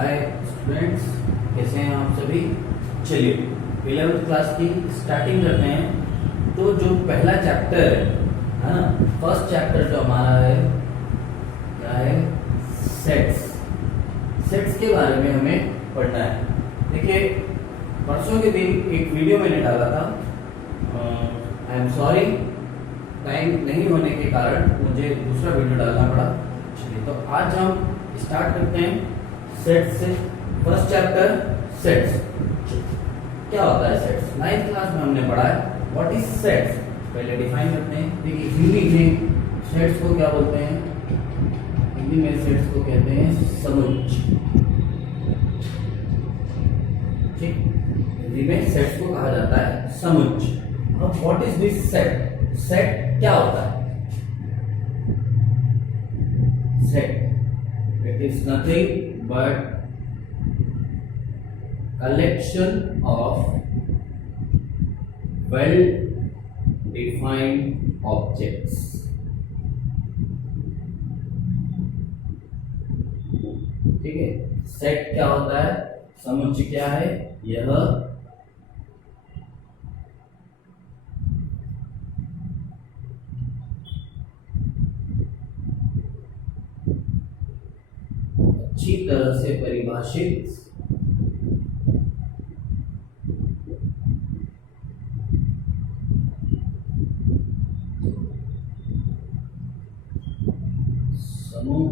Hi students, कैसे हैं आप सभी। चलिए 11th क्लास की स्टार्टिंग करते हैं। तो जो पहला चैप्टर है ना, फर्स्ट चैप्टर जो हमारा है क्या है, सेट्स। सेट्स के बारे में हमें पढ़ना है। देखिए परसों के दिन एक वीडियो मैंने डाला था, आई एम सॉरी टाइम नहीं होने के कारण मुझे दूसरा वीडियो डालना पड़ा। चलिए तो आज हम स्टार्ट करते हैं सेट्स से। First chapter sets. क्या होता है सेट्स? 9th क्लास में हमने पढ़ा है व्हाट इज सेट्स। पहले डिफाइन करते हैं। देखिए हिंदी में सेट्स को क्या बोलते हैं? हिंदी में सेट्स को कहते हैं समुच्च। ठीक, हिंदी में सेट्स को कहा जाता है समुच्च। अब what is this set? Set क्या होता है? Set it is nothing but collection of well defined objects। ठीक है, सेट क्या होता है, समुच्चय क्या है? यह अच्छी तरह से परिभाषित समूह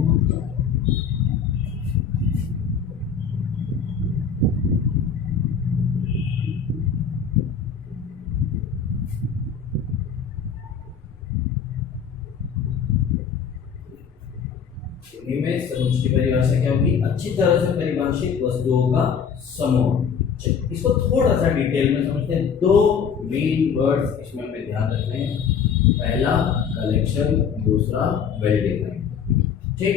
में समुच्चय की परिभाषा क्या होगी? अच्छी तरह से परिभाषित वस्तुओं का समूह। इसको थोड़ा सा डिटेल में समझते हैं। दो मेन वर्ड्स इसमें हमें ध्यान रखने हैं। पहला कलेक्शन, दूसरा वेल डिफाइंड। ठीक,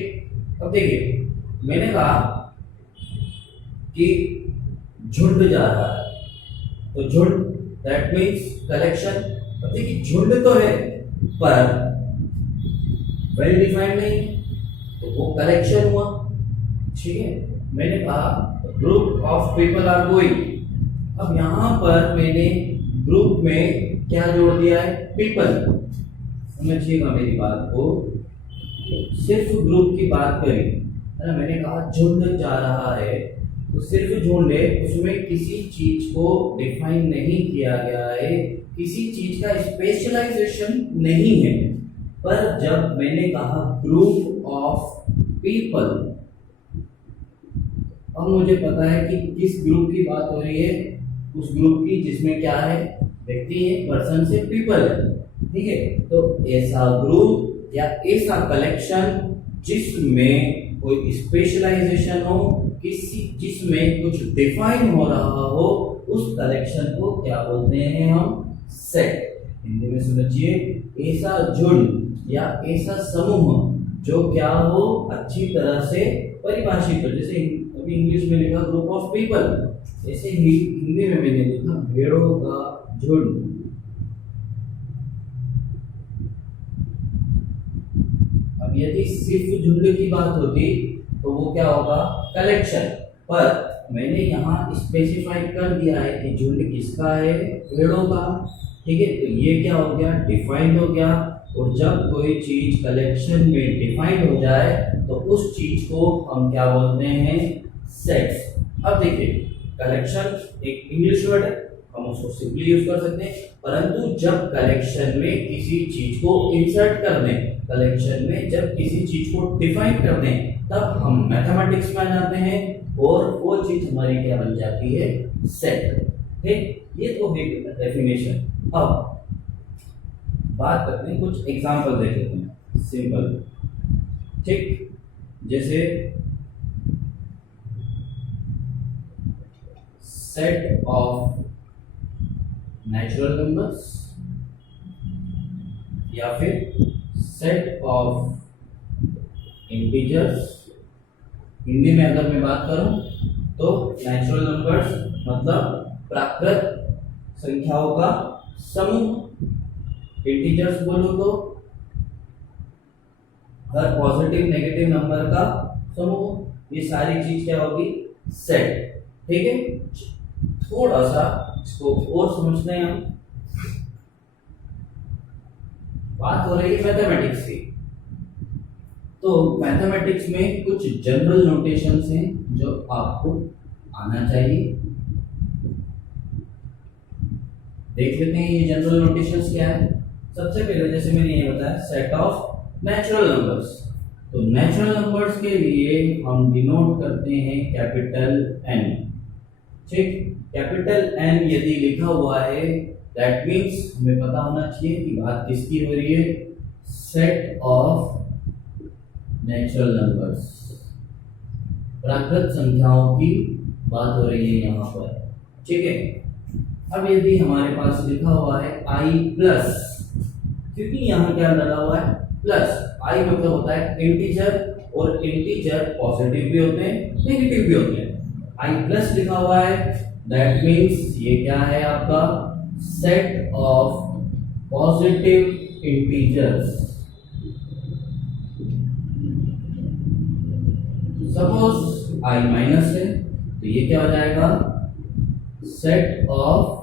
अब देखिए मैंने कहा कि झुंड जा रहा है, तो झुंड दैट मीन्स कलेक्शन। अब देखिए झुंड तो है पर वेल डिफाइंड नहीं, तो वो कलेक्शन हुआ। ठीक है, मैंने कहा group of people are going. अब यहां पर मैंने ग्रुप में क्या जोड़ दिया है? पीपल। समझिएगा मेरी बात को, सिर्फ ग्रुप की बात करें है ना। मैंने कहा झुंड जा रहा है, तो सिर्फ झुंड है, उसमें किसी चीज को डिफाइन नहीं किया गया है, किसी चीज का स्पेशलाइजेशन नहीं है। पर जब मैंने कहा ग्रुप ऑफ पीपल, अब मुझे पता है कि किस ग्रुप की बात हो रही है, उस ग्रुप की जिसमें क्या है, व्यक्ति है, पर्सन से पीपल है। ठीक है, तो ऐसा ग्रुप या ऐसा कलेक्शन जिसमें कोई स्पेशलाइजेशन हो, किसी जिसमें कुछ डिफाइन हो रहा हो, उस कलेक्शन को क्या बोलते हैं हम? सेट। हिंदी में समझिए, ऐसा झुंड या ऐसा समूह जो क्या हो, अच्छी तरह से परिभाषित हो। जैसे अभी इंग्लिश में लिखा ग्रुप ऑफ पीपल, ऐसे ही हिंदी में मैंने लिखा भेड़ों का झुंड। अब यदि सिर्फ झुंड की बात होती तो वो क्या होगा? कलेक्शन। पर मैंने यहाँ स्पेसिफाई कर दिया है कि झुंड किसका है? भेड़ों का। ठीक है, तो ये क्या हो गया? डिफाइंड हो गया। और जब कोई चीज कलेक्शन में डिफाइंड हो जाए तो उस चीज को हम क्या बोलते हैं? सेट्स। अब देखिए कलेक्शन एक इंग्लिश वर्ड है, हम उसको सिंपली यूज कर सकते हैं, परंतु जब कलेक्शन में किसी चीज को इंसर्ट कर दें, कलेक्शन में जब किसी चीज को डिफाइन कर दें, तब हम मैथमेटिक्स में आ जाते हैं और वो चीज हमारी क्या बन जाती है? सेट। ठीक, ये तो है डेफिनेशन। अब बात करते हैं, कुछ एग्जांपल देख लेते हैं सिंपल। ठीक, जैसे सेट ऑफ नेचुरल नंबर्स या फिर सेट ऑफ इंटीजर्स। हिंदी में अगर मैं बात करूं तो नेचुरल नंबर्स मतलब प्राकृत संख्याओं का समूह। इंटीजर्स बोलो तो हर पॉजिटिव नेगेटिव नंबर का समूह। ये सारी चीज क्या होगी? सेट। ठीक है, थोड़ा सा इसको और समझते हैं हम। बात हो रही है मैथमेटिक्स की, तो मैथमेटिक्स में कुछ जनरल नोटेशंस हैं जो आपको आना चाहिए। देख लेते हैं ये जनरल नोटेशंस क्या है। सबसे पहले जैसे मैंने ये बताया, सेट ऑफ नेचुरल नंबर्स। तो नेचुरल नंबर्स के लिए हम डिनोट करते हैं कैपिटल एन। ठीक, कैपिटल एन यदि लिखा हुआ है दैट मीन्स हमें पता होना चाहिए कि बात किसकी हो रही है, सेट ऑफ नेचुरल नंबर्स, प्राकृत संख्याओं की बात हो रही है यहाँ पर। ठीक है, अब यदि हमारे पास लिखा हुआ है आई प्लस, क्योंकि यहाँ क्या लगा हुआ है प्लस, आई मतलब होता है इंटीजर, और इंटीजर पॉजिटिव भी होते हैं नेगेटिव भी होते हैं। आई प्लस लिखा हुआ है दैट मीन्स ये क्या है आपका set of positive integers. Suppose I minus है तो ये क्या हो जाएगा सेट ऑफ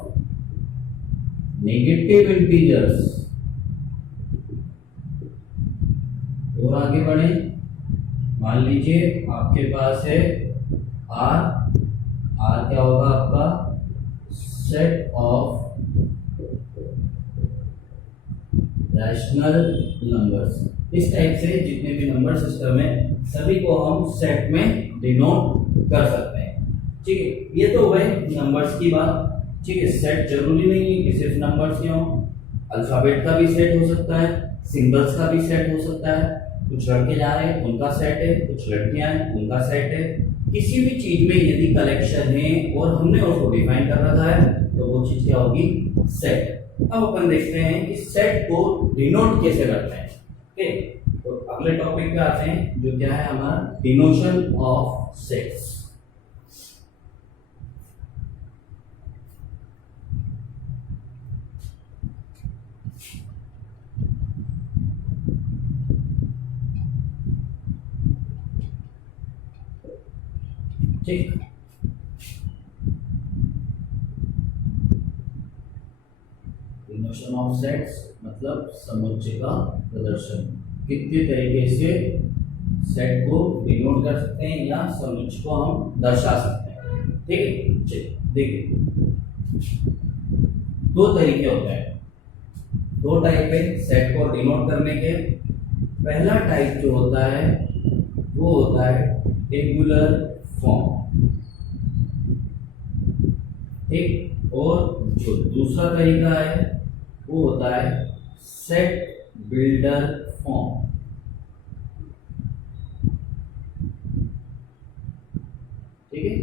नेगेटिव इंटीजर्स। और आगे बढ़े, मान लीजिए आपके पास है आर, आर क्या होगा आपका सेट ऑफ रैशनल नंबर्स। इस टाइप से जितने भी नंबर सिस्टम है सभी को हम सेट में डिनोट कर सकते हैं। ठीक है, ये तो हुए नंबर्स की बात। ठीक है, सेट जरूरी नहीं है कि सिर्फ नंबर्स के हों, अल्फाबेट का भी सेट हो सकता है, सिंबल्स का भी सेट हो सकता है। कुछ लड़के जा रहे हैं उनका सेट है, कुछ लड़कियां हैं उनका सेट है। किसी भी चीज में यदि कलेक्शन है और हमने उसको डिफाइन कर रखा है तो वो चीज क्या होगी सेट। अब अपन देखते हैं कि सेट को डिनोट कैसे करते हैं। ओके, तो अगले टॉपिक पे आते हैं जो क्या है हमारा डिनोशन ऑफ सेट्स। ठीक, डिनोशन ऑफ सेट्स मतलब समुच्चय का प्रदर्शन। कितने तरीके से सेट को डिनोट कर सकते हैं या समुच्चय को हम दर्शा सकते हैं। ठीक है, चलिए देखिए दो तरीके होते हैं, दो टाइप है सेट को डिनोट करने के। पहला टाइप जो होता है वो होता है टेबुलर फॉर्म। ठीक, और जो दूसरा तरीका है वो होता है सेट बिल्डर फॉर्म। ठीक है,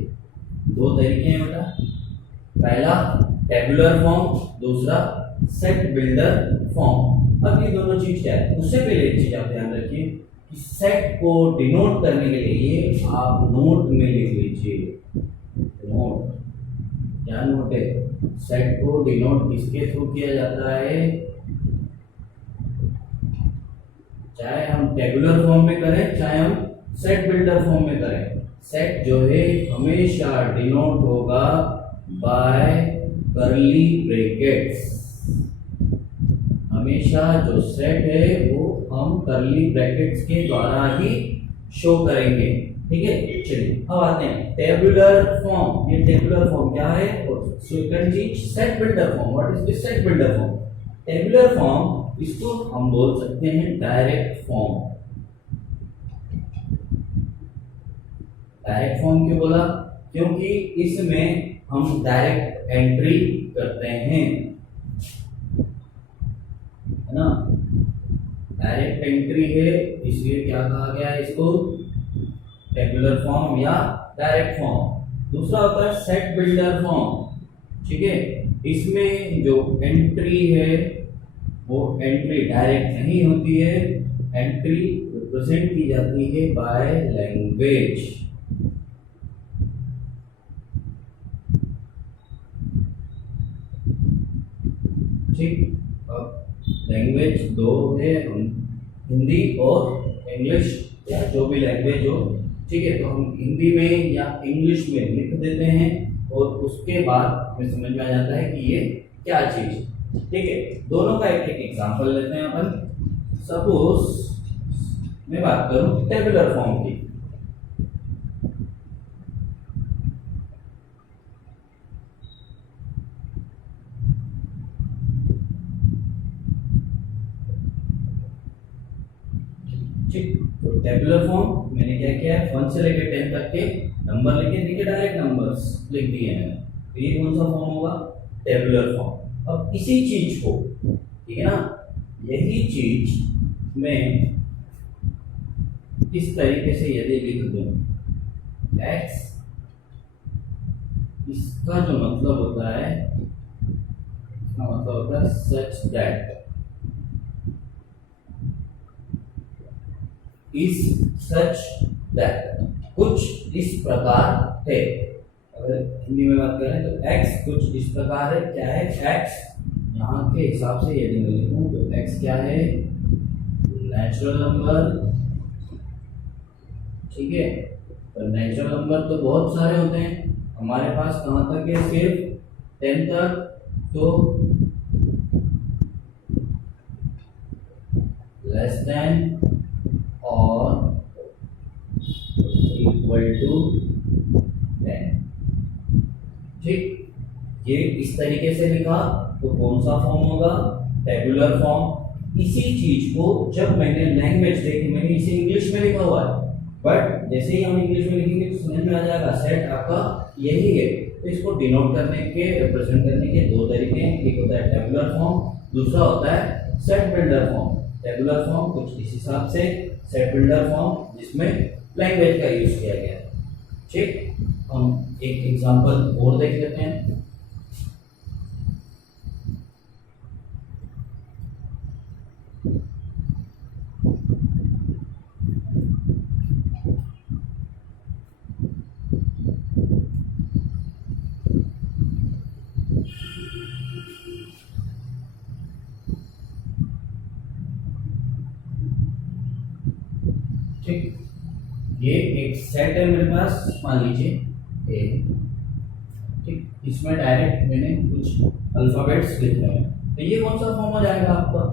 दो तरीके हैं बेटा, पहला टेबुलर फॉर्म, दूसरा सेट बिल्डर फॉर्म। अब ये दोनों चीज क्या है, उससे पहले एक चीज आप ध्यान रखिए कि सेट को डिनोट करने के लिए आप नोट में लिख लीजिए। नोट क्या नोट है, सेट को डिनोट किसके थ्रू किया जाता है, चाहे हम टेबुलर फॉर्म में करें चाहे हम सेट बिल्डर फॉर्म में करें। सेट जो है हमेशा डिनोट होगा बाय कर्ली ब्रैकेट्स। हमेशा जो सेट है वो हम कर्ली ब्रैकेट्स के द्वारा ही शो करेंगे। ठीक है, चलिए अब आते हैं टेबुलर फॉर्म। ये टेबुलर फॉर्म क्या है, सेकंड चीज set builder form. What is this set builder form? Tabular form इसको हम बोल सकते हैं डायरेक्ट फॉर्म। डायरेक्ट फॉर्म क्यों बोला, क्योंकि इसमें हम डायरेक्ट एंट्री करते हैं, है ना, डायरेक्ट एंट्री है, इसलिए क्या कहा गया है इसको टेबुलर फॉर्म या डायरेक्ट फॉर्म। दूसरा होता है सेट बिल्डर फॉर्म। ठीक है, इसमें जो एंट्री है वो एंट्री डायरेक्ट नहीं होती है, एंट्री रिप्रेजेंट की जाती है बाय लैंग्वेज। ठीक, अब लैंग्वेज दो है, हिंदी और इंग्लिश या जो भी लैंग्वेज हो ठीक है, तो हम हिंदी में या इंग्लिश में लिख देते हैं और उसके बाद हमें समझ में आ जाता है कि ये क्या चीज है। ठीक है, दोनों का एक एक एग्जांपल लेते हैं अपन। सपोज मैं बात करूं टेबुलर फॉर्म की। ठीक, तो टेबुलर फॉर्म मैंने क्या किया है, 1 से लेकर 10 तक के नंबर लेके देखिए, डायरेक्ट नंबर्स लिख दिए हैं। तो ये कौन सा फॉर्म होगा, टेबुलर फॉर्म। अब इसी चीज को, ठीक है ना, यही चीज मैं इस तरीके से यदि लिख दूं x, इसका जो मतलब होता है, इसका मतलब होता है such that is such that, कुछ इस प्रकार है। अगर हिंदी में बात करें तो x कुछ इस प्रकार है। क्या है x, यहाँ के हिसाब से यदि मैं लिखूं तो x क्या है, नेचुरल नंबर। ठीक है, तो नेचुरल नंबर तो बहुत सारे होते हैं, हमारे पास कहाँ तक है, सिर्फ 10 तक। तो लेस देन और इक्वल टू 10। ठीक, ये इस तरीके से लिखा तो कौन सा फॉर्म होगा, टेबुलर फॉर्म। इसी चीज को जब मैंने लैंग्वेज देखी, मैंने इसे इंग्लिश में लिखा हुआ है, बट जैसे ही हम इंग्लिश में लिखेंगे तो समझ में आ जाएगा सेट आपका यही है। तो इसको डिनोट करने के, रिप्रेजेंट करने के दो तरीके हैं, एक होता है टेबुलर फॉर्म, दूसरा होता है set builder form. Tabular form कुछ इस हिसाब से, सेट बिल्डर फॉर्म जिसमें लैंग्वेज का यूज किया गया है। ठीक, हम एक एग्जांपल और देख लेते हैं। ठीक, ये एक सेट है मेरे पास, मान लीजिए ए। ठीक, इसमें डायरेक्ट मैंने कुछ अल्फाबेट्स लिखे हैं, तो ये कौन सा फॉर्म हो जाएगा आपका,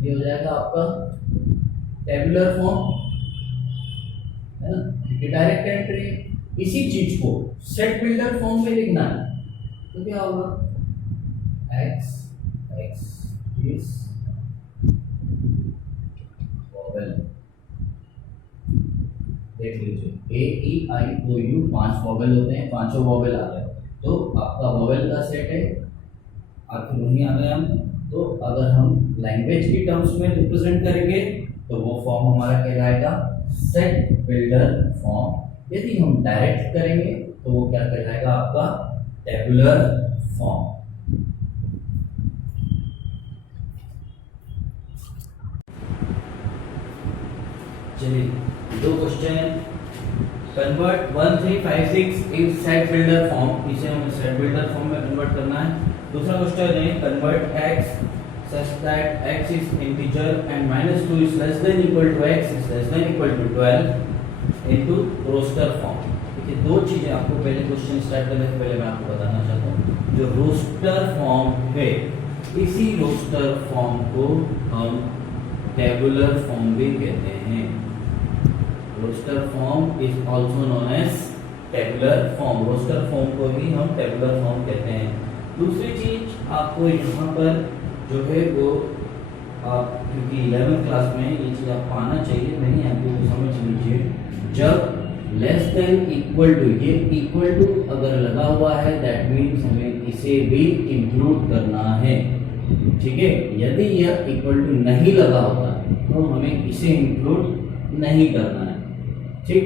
ये हो जाएगा आपका टेबुलर फॉर्म, है ना, क्योंकि डायरेक्ट एंट्री। इसी चीज को सेट बिल्डर फॉर्म में लिखना है तो क्या होगा, x इज वॉवेल। देख लीजिए ए ई आई ओ यू 5 वॉवेल होते हैं, पांचों वॉवेल आ गए, तो आपका वॉवेल का सेट है, आखिर वहीं आ गए हम। तो अगर हम लैंग्वेज की टर्म्स में रिप्रेजेंट करेंगे तो वो फॉर्म हमारा कहलाएगा सेट बिल्डर फॉर्म। यदि हम डायरेक्ट करेंगे तो वो क्या कहलाएगा आपका टेबुलर फॉर्म। चलिए दो क्वेश्चन है, कन्वर्ट 1 3 5 6 इन सेट बिल्डर फॉर्म, इसे हमें सेट बिल्डर फॉर्म में कन्वर्ट करना है। दूसरा क्वेश्चन है convert x such that x is integer and -2 is less than equal to x is less than equal to 12 into roster form. देखिए दो चीजें आपको पहले क्वेश्चन स्टार्ट करने से पहले मैं आपको बताना चाहता हूँ। जो रोस्टर फॉर्म है, इसी रोस्टर फॉर्म को हम टेबुलर फॉर्म भी कहते हैं। Roster form is also known as tabular form. Roster form को ही हम टेबुलर फॉर्म कहते हैं। दूसरी चीज आपको यहाँ पर जो है वो आप, क्योंकि 11th क्लास में ये चीज आपको आना चाहिए, नहीं आती तो समझ लीजिए, जब लेस देन इक्वल टू, ये इक्वल टू अगर लगा हुआ है दैट मीन्स हमें इसे भी इंक्लूड करना है। ठीक है, यदि यह इक्वल टू नहीं लगा होता तो हमें इसे इंक्लूड नहीं करना है। ठीक,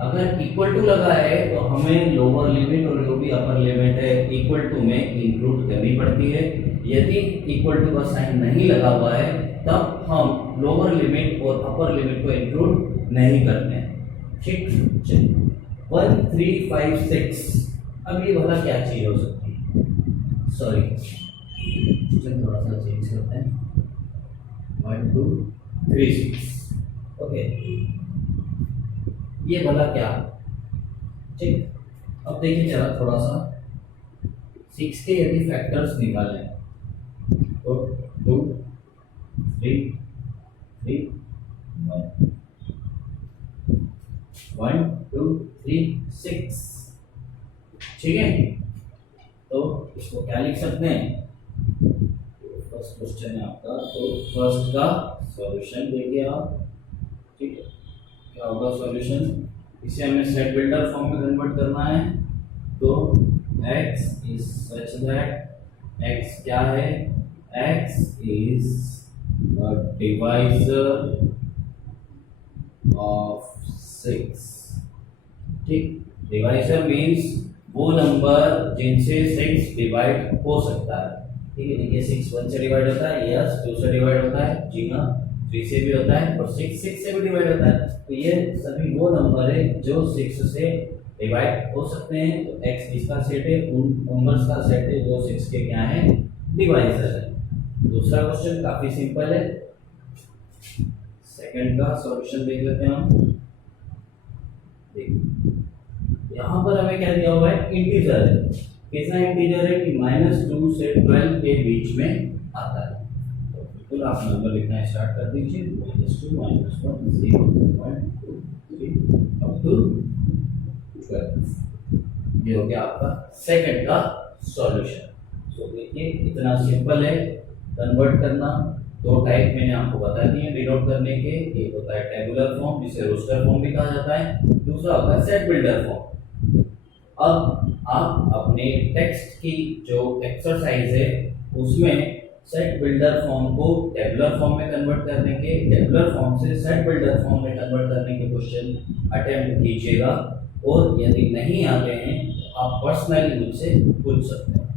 अगर इक्वल टू लगा है तो हमें लोअर लिमिट और जो भी अपर लिमिट है इक्वल टू में इंक्लूड करनी पड़ती है। यदि इक्वल टू का साइन नहीं लगा हुआ है तब हम लोअर लिमिट और अपर लिमिट को इंक्लूड नहीं करते हैं। ठीक, चलिए 1 3 5 6, अब ये वाला क्या चीज हो सकती है, सॉरी थोड़ा सा चेंज करते हैं, 1 2 3 6। ओके, ये भला क्या, ठीक। अब देखिए जरा थोड़ा सा 6 के यदि फैक्टर्स निकालें तो 2 3 3 1 2 3 6, ठीक है। तो इसको क्या लिख सकते हैं, फर्स्ट क्वेश्चन है आपका, तो फर्स्ट का सॉल्यूशन देखिए आप, ठीक है। क्या होगा सॉल्यूशन, इसे हमें सेट बिल्डर फॉर्म में कन्वर्ट करना है। तो x is such that x क्या है, x is a divisor of 6, ठीक। डिवाइजर मींस वो नंबर जिनसे 6 डिवाइड हो सकता है, ठीक है। देखिए 6 1 से डिवाइड होता है, यस 2 से डिवाइड होता है, जी हाँ 3 से भी होता है, और 6 6 से भी डिवाइड होता है। तो ये सभी वो नंबर है जो 6 से डिवाइड हो सकते हैं। तो x इसका सेट है, उन नंबर्स का सेट है जो 6 के क्या है, डिवाइजर है। दूसरा क्वेश्चन काफी सिंपल है, सेकंड का सॉल्यूशन देख लेते हैं हम। देखिए यहाँ पर हमें क्या दिया हुआ है, इंटीजर है। कैसा इंटीजर है कि -2 से 12 के बीच में आता है। तो बिल्कुल आप नंबर लिखना स्टार्ट कर दीजिए, -2 -1 0 1 2 3 अप टू 12। ये हो गया आपका सेकंड का सॉल्यूशन। तो देखिए इतना सिंपल है कन्वर्ट करना। दो टाइप मैंने आपको बता दिए डिनोट करने के, एक होता है टेबुलर फॉर्म जिसे रोस्टर फॉर्म भी कहा जाता है, दूसरा होता है सेट बिल्डर फॉर्म। अब आप अपने टेक्स्ट की जो एक्सरसाइज है उसमें सेट बिल्डर फॉर्म को टेबुलर फॉर्म में कन्वर्ट करने के, टेबुलर फॉर्म से सेट बिल्डर फॉर्म में कन्वर्ट करने के क्वेश्चन अटेम्प्ट कीजिएगा। और यदि नहीं आते हैं तो आप पर्सनली मुझसे पूछ सकते हैं।